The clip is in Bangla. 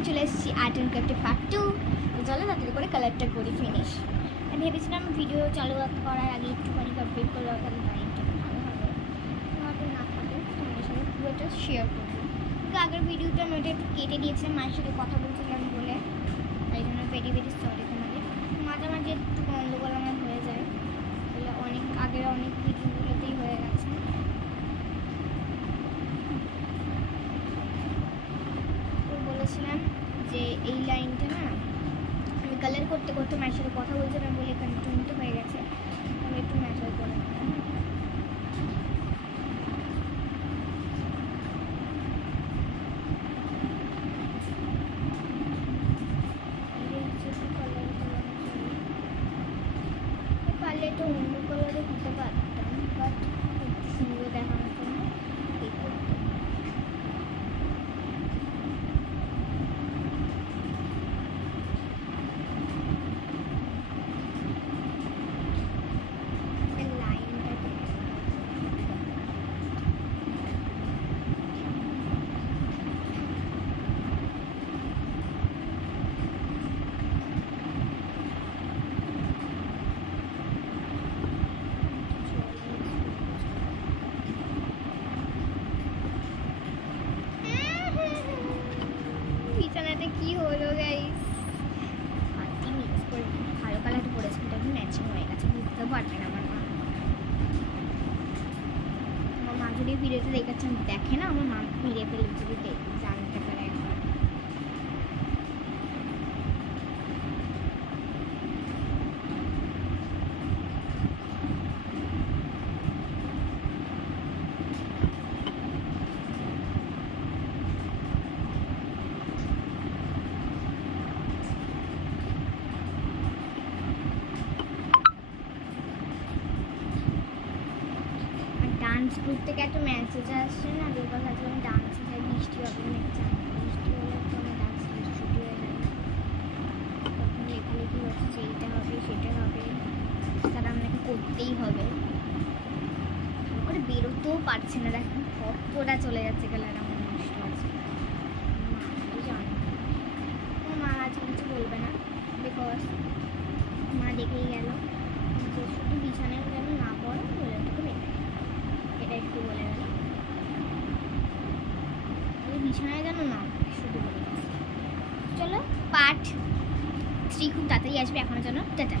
নিয়ে চলে এসেছি আর্ট অ্যান্ড ক্রাফটে পার্ট 2। তো চলো তাড়াতাড়ি করে কালারটা করি ফিনিশ। আমি ভেবেছিলাম ভিডিও চালু করার আগে একটুখানি কমপ্লিট করে দেওয়া, তাহলে টাইমটা ভালো হবে। তোমাদের না থাকে তোমাদের সাথে পুরোটা শেয়ার করবো। কিন্তু আগের ভিডিওটা আমি ওটা একটু কেটে দিয়েছিলাম, মায়ের সাথে কথা বলছিলাম বলে, তাই জন্য ভেরি ভেরি সরি তোমাদের। মাঝে মাঝে একটু গন্ডগোল আমার হয়ে যায়, তাহলে অনেক আগের অনেক ভিডিওগুলোতেই হয়ে গেছে। বলেছিলাম যে এই লাইনটা না আমি কালার করতে করতে মায়ের সাথে কথা বলছিলাম বলে কন্টিনিউ হয়ে গেছে। আমি একটু ম্যাচার করে নিলাম। পারলে একটু অন্য কালারে দিতে পারতাম, বাট সুন্দর দেখানোর জন্য এই করতাম। বিছানাতে কি হলো গাইস, হাতি মিক্স করে ভালো কালার করেছে, এটা ম্যাচিং হয়ে গেছে, বুঝতে পারবে না আমার মা যদি ভিডিওতে দেখাচ্ছেন দেখে না, আমার মা মেরে ফেলে যদি জানতে পারে একবার। ডান্স গ্রুপ থেকে একটা মেসেজ আসছে না, দুর্গা ভাবছিলাম আমি ডান্সে যাই, বৃষ্টি হবে দেখছি, বৃষ্টি হলে তো আমার ডান্স ছুটি হয়ে যাবে, তখন লেখালেখি হচ্ছে যে এইটা হবে সেটা হবে, তারা আপনাকে করতেই হবে, ভালো করে বেরোতেও পারছে না, দেখেন কতটা চলে যাচ্ছে কালার আমার নষ্ট আছে। মা জানে মা আজকে কিছু বলবে না, বিকজ মা দেখেই গেল যে শুধু বিছানায় যেন না পড়ে বলে তোকে বেঁধে এটা একটু বলে গেল, বিছানায় যেন না শুধু বলে গেছে। চলো পার্ট 3 খুব তাড়াতাড়ি আসবে, এখনো জন্য টাটা।